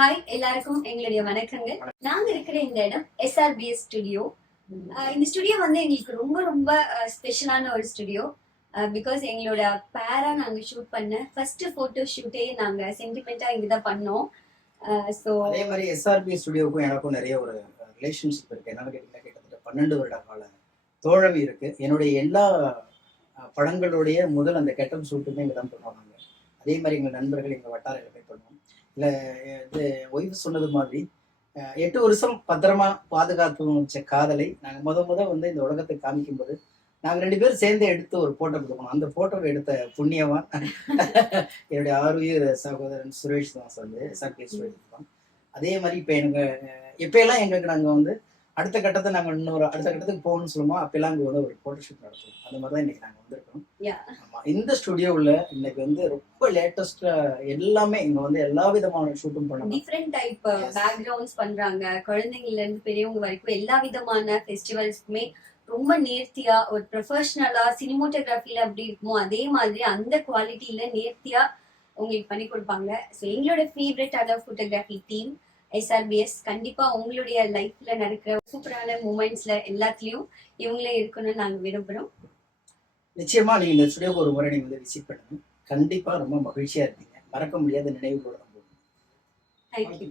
Hi எல்லாருக்கும் எங்களுடைய வணக்கங்கள். நாங்க இருக்கிற இந்த இடம் SRBS ஸ்டுடியோ. இந்த ஸ்டுடியோ வந்து எங்களுக்கு ரொம்ப ரொம்ப ஸ்பெஷலான ஒரு ஸ்டுடியோ. பிகாஸ் எங்களோட பேரா நாங்க ஷூட் பண்ண ஃபர்ஸ்ட் போட்டோ ஷூட்டே நாங்க சென்டிமெண்டா இங்கதான் பண்ணோம். ஸோ அதே மாதிரி SRBS ஸ்டுடியோவுக்கும் எனக்கும் நிறைய ஒரு ரிலேஷன்ஷிப் இருக்கு. என்னன்னு கேட்டீங்கன்னா கிட்டத்தட்ட 12 வருட கால தோழமை இருக்கு. என்னுடைய எல்லா படங்களுடைய முதல் அந்த கெட்டப் ஷூட்டுமே இங்கே தான் பண்ணுவாங்க. அதே மாதிரி எங்கள் நண்பர்கள் எங்கள் வட்டாரங்களை பண்ணுவோம். இல்லை இது ஒய்ஃபு சொன்னது மாதிரி 8 வருஷம் பத்திரமா பாதுகாத்து வச்ச காதலை நாங்கள் முத வந்து இந்த உலகத்துக்கு காமிக்கும்போது நாங்கள் 2 பேரும் சேர்ந்து எடுத்து ஒரு போட்டோ கொடுக்கணும். அந்த போட்டோவை எடுத்த புண்ணியவன் என்னுடைய ஆறுயிர் சகோதரன் சுரேஷ் தான் வந்து SRBS சுரேஷ் தான். அதே மாதிரி இப்போ எனக்கு எப்பயெல்லாம் எங்களுக்கு நாங்கள் வந்து அடுத்த கட்டத்தை நாங்கள் இன்னொரு அடுத்த கட்டத்துக்கு போகணும்னு சொல்லுவோம், அப்பெல்லாம் அங்கே வந்து ஒரு போட்டோ ஷூட் நடத்துவோம். அந்த மாதிரி தான் இன்னைக்கு நாங்கள் வந்திருக்கோம். ஆமாம், இந்த ஸ்டுடியோவில் இன்னைக்கு வந்து ரொம்ப லேட்டஸ்டா எல்லாமே இங்கே வந்து எல்லா விதமான ஷூட்டும் பண்ணுவோம். டிஃப்ரெண்ட் டைப் பேக்ரவுண்ட்ஸ் பண்றாங்க. குழந்தைங்கள்ல இருந்து பெரியவங்க வரைக்கும் எல்லா விதமான ஃபெஸ்டிவல்ஸ்க்குமே ரொம்ப நேர்த்தியா ஒரு ப்ரொஃபஷனலா சினிமோட்டோகிராஃபில அப்படி இருக்குமோ அதே மாதிரி அந்த குவாலிட்டியில நேர்த்தியா உங்களுக்கு பண்ணி கொடுப்பாங்க. ஸோ எங்களோட ஃபேவரட்டான போட்டோகிராஃபி டீம் SRBS கண்டிப்பா உங்களுடைய லைஃப்ல நடக்கிற சூப்பரான மூமெண்ட்ஸ்ல எல்லாத்துலயும் இவங்களே இருக்கணும்னு நாங்க விரும்புறோம். நிச்சயமா நீங்க இந்த ஸ்டுடியோக்கு ஒரு முறை நீங்க வந்து விசிட் பண்ணுங்க. கண்டிப்பா ரொம்ப மகிழ்ச்சியா இருப்பீங்க. மறக்க முடியாத நினைவுகளோட தான் போகும். தேங்க்யூ.